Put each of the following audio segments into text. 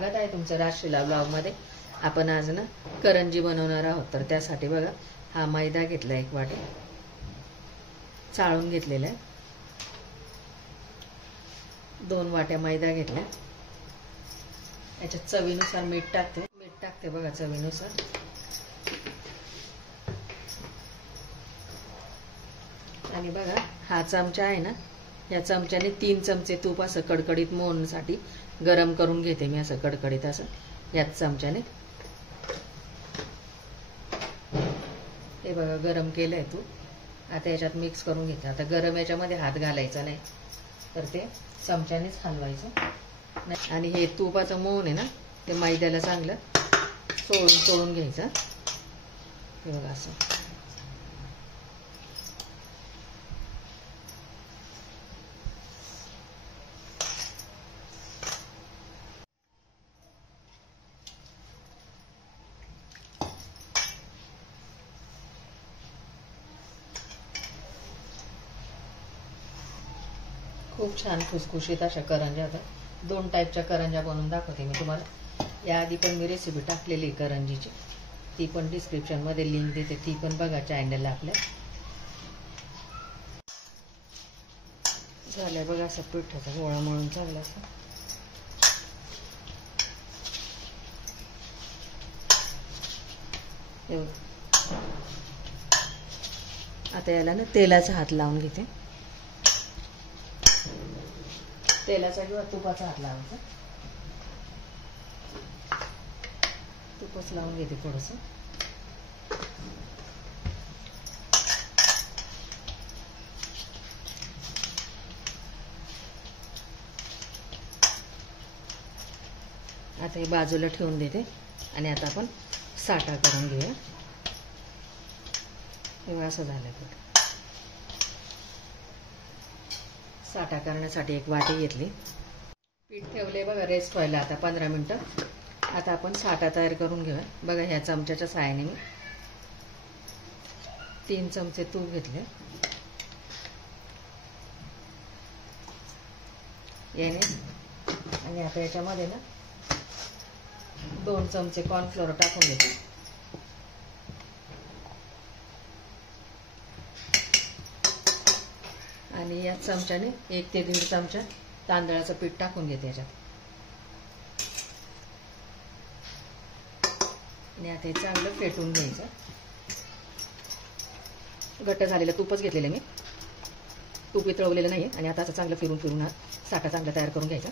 स्वागत आहे तुमचं राजश्रीला ब्लॉगमध्ये। आपण आज ना करंजी बनवणार आहोत। तर त्यासाठी बघा हा मैदा घेतला, एक वाटी चाळून घेतलेला आहे, 2 वाट्या मैदा घेतला। याच्यात चवीनुसार मीठ टाकते बघा, चवीनुसार। आणि बघा हा चमचा आहे ना, या चमच्याने 3 चमचे तूप असं कडकडीत मोहनसाठी गरम करून घेते मी, असं कडकडीत असं याच चमच्याने। हे बघा गरम केलंय तूप, आता याच्यात मिक्स करून घेते। आता गरम याच्यामध्ये हात घालायचा नाही, तर ते चमच्यानेच हलवायचं। आणि हे तुपाचं मोहन आहे ना, ते मैद्याला चांगलं चोळून घ्यायचं। हे बघा असं। खूप छान खुसखुशीत अशा करंज्या होतात। 2 टाईपच्या करंज्या बनवून दाखवते मी तुम्हाला। याआधी पण मी रेसिपी टाकलेली करंजीची, ती पण डिस्क्रिप्शन मध्ये लिंक देते, ती पण बघा चॅनलला आपल्या। झालंय बघा असं पिठाचा गोळा मळून चांगला असं। आता याला ना तेलाचा हात लावून घेते, तेलाचा किंवा तुपाचा हात लावायचा। तुपच लावून घेते थोडंसं। आता हे बाजूला ठेवून देते आणि आता आपण साठा करून घेऊया। हे असं झालं बघ। साठा करण्यासाठी एक वाटी घेतली, पीठ ठेवले बघा रेस्ट व्हायला आता 15 मिनिटं। आता आपण साठा तयार करून घेऊया। बघा ह्या चमच्याच्या साहाय्याने मी 3 चमचे तूप घेतले, याने। आणि आता याच्यामध्ये ना 2 चमचे कॉर्नफ्लोअर टाकून घेते। आणि या चमच्याने 1 ते 1.5 चमचा तांदळाचं पीठ टाकून घेते याच्यात। आणि आता हे चांगलं फेटून घ्यायचं। घट्ट झालेलं तूपच घेतलेलं मी, तूप वितळवलेलं नाही। आणि आता असं चांगलं फिरून हा साठा चांगला तयार करून घ्यायचा।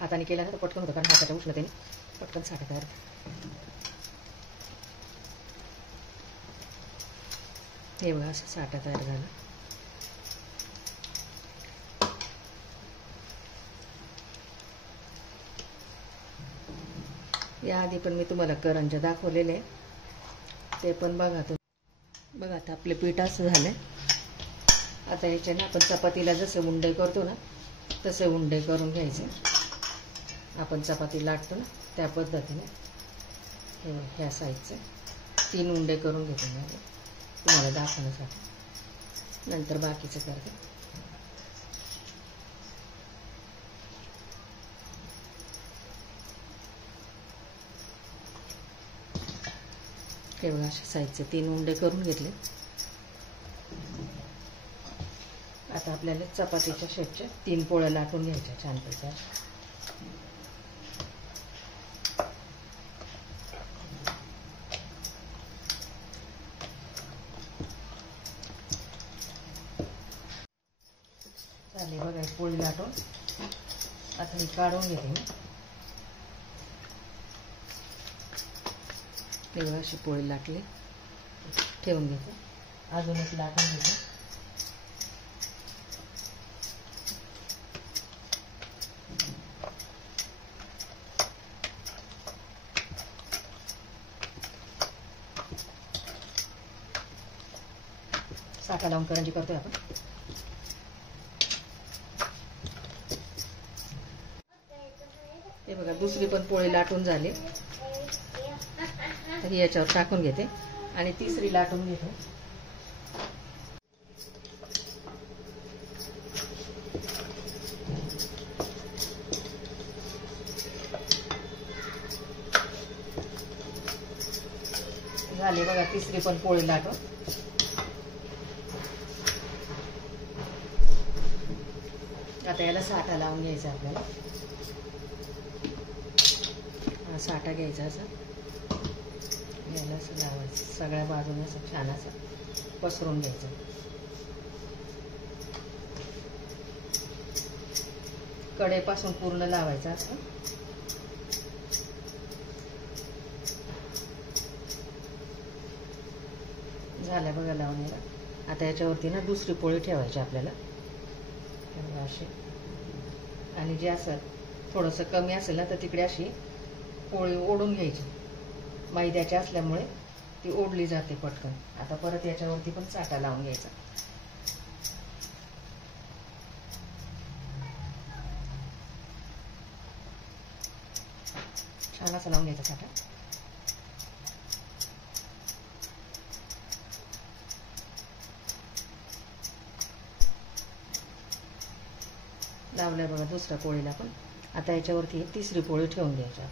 हाताने केला ना तर पटकन होतं, कारण हाताच्या उष्णतेने पटकन साठा तयार। हे बघा असं साठा तयार झाला। याआधी पण मी तुम्हाला करंज्या दाखवलेले, ते पण बघा तुम्ही। बघा आता आपले पीठ असं झालंय। आता याचे ना आपण चपातीला जसे उंडे करतो ना, तसे उंडे करून घ्यायचे। आपण चपाती लाटतो ना त्या पद्धतीने हे ह्या साईजचे 3 उंडे करून घेते मी तुम्हाला दाखवण्यासाठी, नंतर बाकीचे करते। हे बघा अशा साईजचे 3 उंडे करून घेतले। आता आपल्याला चपातीच्या शेपच्या 3 पोळ्या लाटून घ्यायच्या छानपैकी। झाले बघा पोळी लाटून, आता ही काढून घेते मी। हे बघा अशी पोळी लाटली, ठेवून घेते। अजून एक लाटून घेते। साठा लावून करंजी करतोय आपण। हे बघा दुसरी पण पोळी लाटून झाली, तर ही याच्यावर टाकून घेते आणि तिसरी लाटून घेते। झाले बघा तिसरी पण पोळी लाटून. आता याला साठा लावून घ्यायचा आपल्याला. साठा घ्यायचा असा, याला असं लावायचं, सगळ्या बाजूने असं छान असं पसरून घ्यायचं. कडेपासून पूर्ण लावायचं असं. झालं बघा लावून याला. आता याच्यावरती ना दुसरी पोळी ठेवायची आपल्याला अशी, आणि जे असं थोडंसं कमी असेल ना तर तिकडे अशी पोळी ओढून घ्यायची. मैद्याची असल्यामुळे ती ओढली जाते पटकन. आता परत याच्यावरती पण साठा लावून घ्यायचा. छान असं लावून घ्यायचा साठा. लावलंय बघा दुसऱ्या पोळीला पण. आता याच्यावरती तिसरी पोळी ठेवून द्यायची.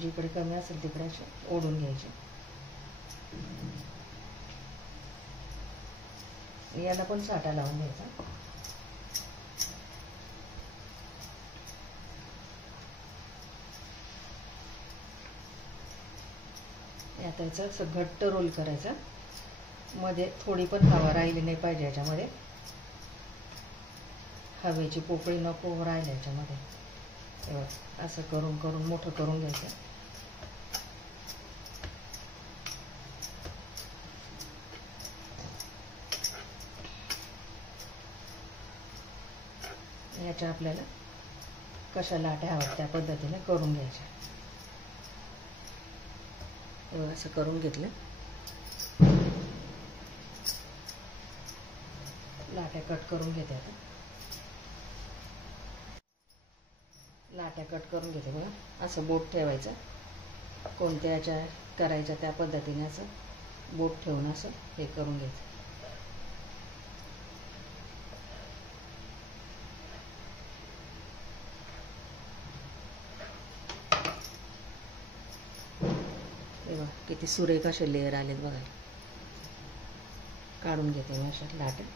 जिकडे कमी असेल तिकडे अशी ओढून घ्यायची. याला पण साठा लावून घ्यायचा. आता याचं असं घट्ट रोल करायचा. मध्ये थोडी पण हवा राहिली नाही पाहिजे याच्यामध्ये. हवेची पोकळी नको राहिली याच्यामध्ये. असं करून करून मोठं करून घ्यायचं. याच्या आपल्याला कशा लाट्या हव्यात त्या पद्धतीने करून घ्यायच्या. असं करून घेतलं. लाट्या कट करून घेते. आता लाट्या कट करून घेते बघा. असं बोट ठेवायचं. कोणत्या याच्या करायच्या त्या पद्धतीने असं बोट ठेवून असं हे करून घ्यायचं. बघा किती सुरेख असे लेअर आलेत बघा. काढून घेते मी अशा लाट्या.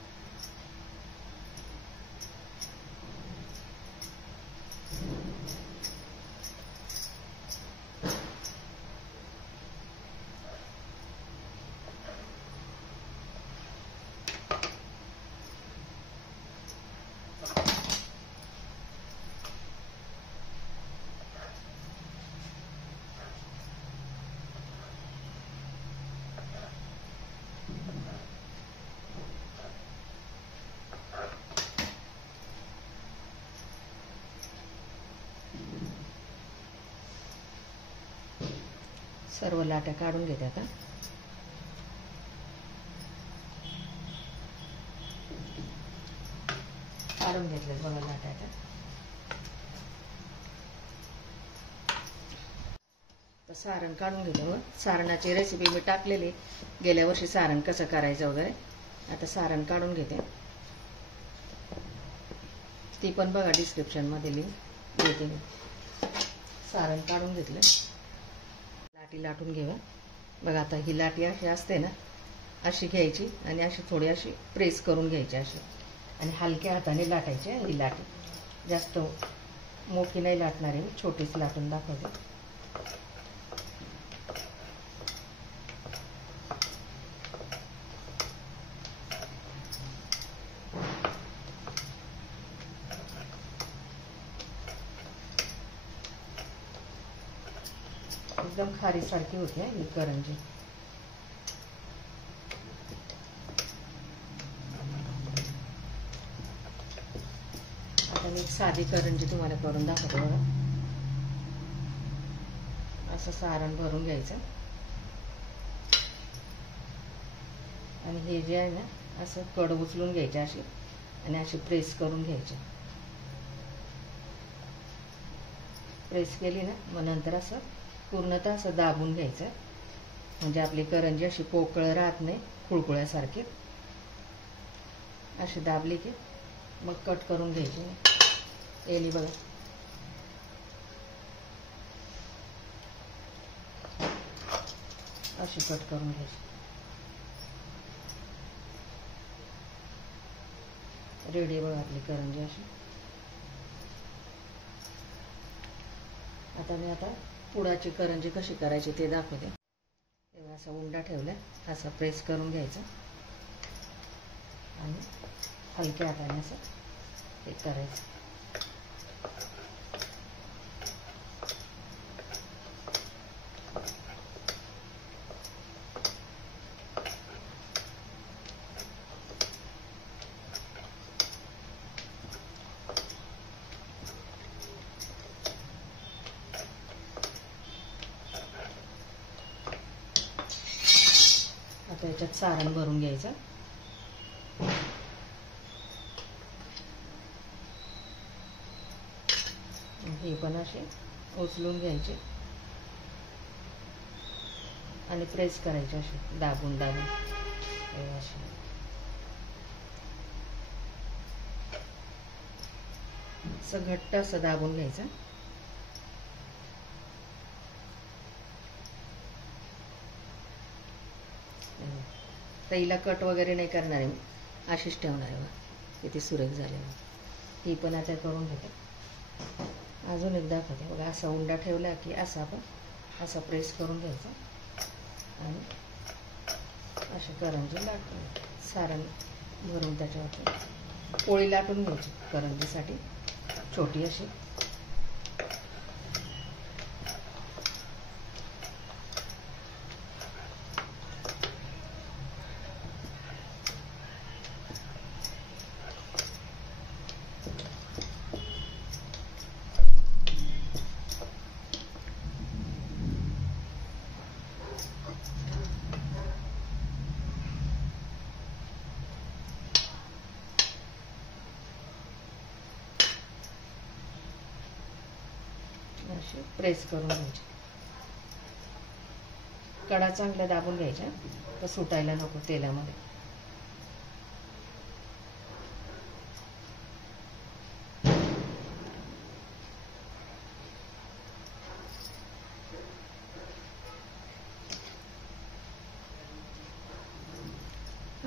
सर्व लाट्या काढून घेते आता. काढून घेतले बघा लाट्या. आता सारण काढून घेते. बघ सारणाची रेसिपी मी टाकलेली गेल्या वर्षी, सारण कसं करायचं वगैरे. आता सारण काढून घेते. ती पण बघा डिस्क्रिप्शन मध्ये लिंक देते मी. सारण काढून घेतलं. लाटी लाटून घेऊया बघा. आता ही लाटी अशी असते ना, अशी घ्यायची आणि अशी थोडी अशी प्रेस करून घ्यायची अशी, आणि हलक्या हाताने लाटायची. ही लाटी जास्त मोठी नाही लाटणार आहे, छोटीच लाटून दाखवते. एकदम खारीसारखी होते ही करंजी. आता मी एक साधी करंजी तुम्हाला करून दाखवते बघा. असं सारण भरून घ्यायचं आणि हे जे आहे ना असं कड उचलून घ्यायचे अशी, आणि अशी प्रेस करून घ्यायची. प्रेस केली ना मग नंतर असं पूर्णतः असं दाबून घ्यायचं, म्हणजे आपली करंजी अशी पोकळ राहत नाही, खुळखुळ्यासारखी. अशी दाबली की मग कट करून घ्यायची. येली बघा अशी कट करून घ्यायची. रेडी बघा आपली करंजी अशी. आता मी पुडाची करंजी कशी करायची ते दाखवते. तेव्हा असा उंडा ठेवला, असा प्रेस करून घ्यायचा आणि हलक्या हाताने असं हे करायचं. आता याच्यात सारण भरून घ्यायचं. हे पण असे उचलून घ्यायचे आणि प्रेस करायचे असे दाबून दाबून असे. असं घट्ट असं दाबून घ्यायचं. तईला कट वगैरे नाही करणार आहे मी, अशीच ठेवणार आहे. किती सुरेख झाले. ही पण आता करून घेते. अजून एकदा दाखवते बघा. असा उंडा ठेवला की असा आपण असा प्रेस करून घ्यायचा आणि अशी करंजी लाटून सारण भरून त्याच्यावरती पोळी लाटून घ्यायची करंजीसाठी छोटी अशी. अशी प्रेस करून घ्यायची. कडा चांगल्या दाबून घ्यायच्या तर सुटायला नको तेलामध्ये.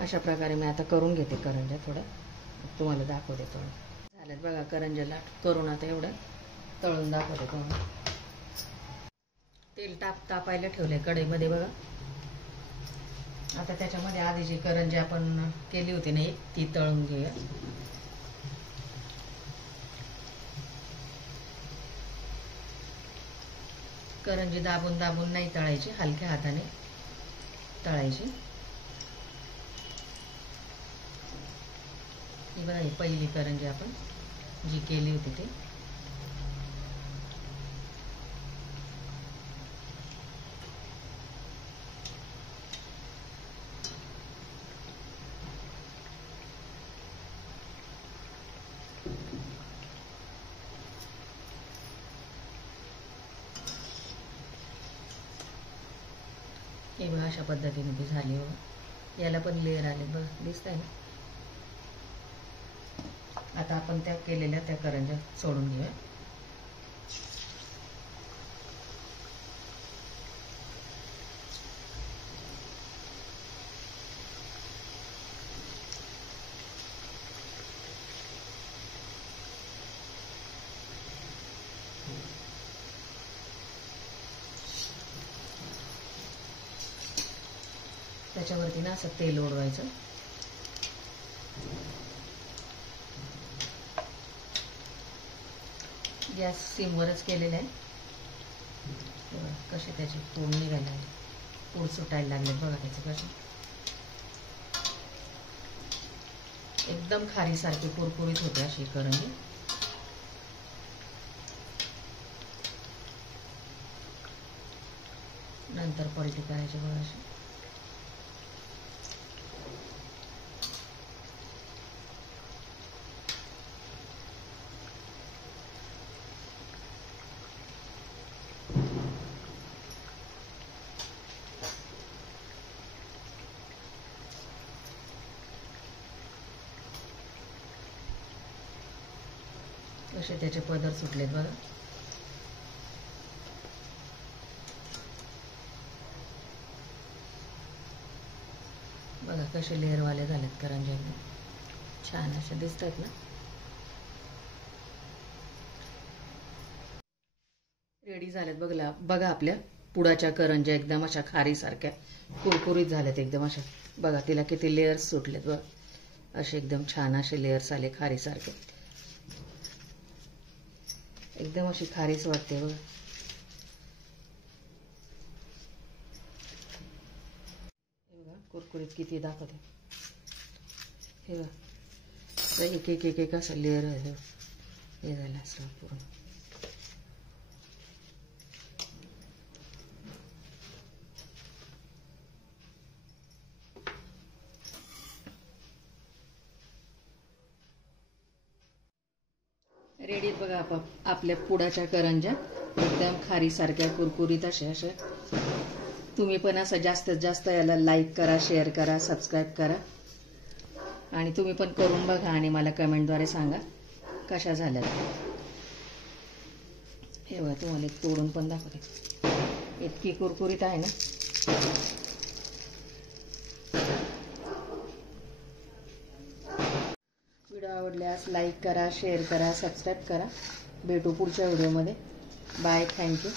अशा प्रकारे मी आता करून घेते करंज्या. थोड्या तुम्हाला दाखवते. थोडं झालं बघा करंज्या लाट करून. आता एवढं तळून दाखवते तुम्हाला. तेल तापायला ठेवले कढईमध्ये बघा. आता त्याच्यामध्ये आधी जी करंजी आपण केली होती ना ती तळून घेऊया. करंजी दाबून दाबून नाही तळायची, हलक्या हाताने तळायची. ही बघा ही पहिली करंजी आपण जी केली होती ती. हे बघा अशा पद्धतीने ती झाली बघा. याला पण लेअर आले बघा, दिसत आहे ना. आता आपण त्या केलेल्या त्या करंज्या सोडून घेऊया. त्याच्यावरती ना असं तेल ओढवायचं. गॅस सिमवरच केलेला आहे. कसे त्याचे पूड निघायला लागले, पूड सुटायला लागले बघा. त्याचे कसे एकदम खारीसारखी कुरकुरीत होते अशी करंजी. नंतर पलटी करायची बघा अशी. कसे त्याचे पदर सुटलेत बघा. कसे लेअरवाले झालेत करंज्या, एकदम छान असे दिसतात ना. रेडी झाल्यात बघा आपल्या पुडाच्या करंज्या एकदम अशा खारीसारख्या कुरकुरीत झाल्यात एकदम अशा. बघा तिला किती लेयर्स सुटलेत बघ, असे एकदम छान असे लेयर्स आले खारीसारखे. एकदम अशी खारीच वाटते बघा. हे बघा कुरकुरीत किती दाखवते. हे बघा एक एक एक एक असं लेअर आहे हे झालं असं पूर्ण. रेडी बघा आपल्या पुडाच्या करंज्या एकदम खारीसारख्या कुरकुरीत अशा. तुम्ही पण असं जास्तीत जास्त याला लाईक करा, शेअर करा, सबस्क्राईब करा आणि तुम्ही पण करून बघा आणि मला कमेंटद्वारे सांगा कशा झाल्या. हे बघा तुम्हाला एक तोडून पण दाखवते, इतकी कुरकुरीत आहे ना. व्हिडिओ आवडल्यास लाईक करा, शेअर करा, सबस्क्राईब करा. भेटू पुढच्या व्हिडिओमध्ये. Bye, thank you.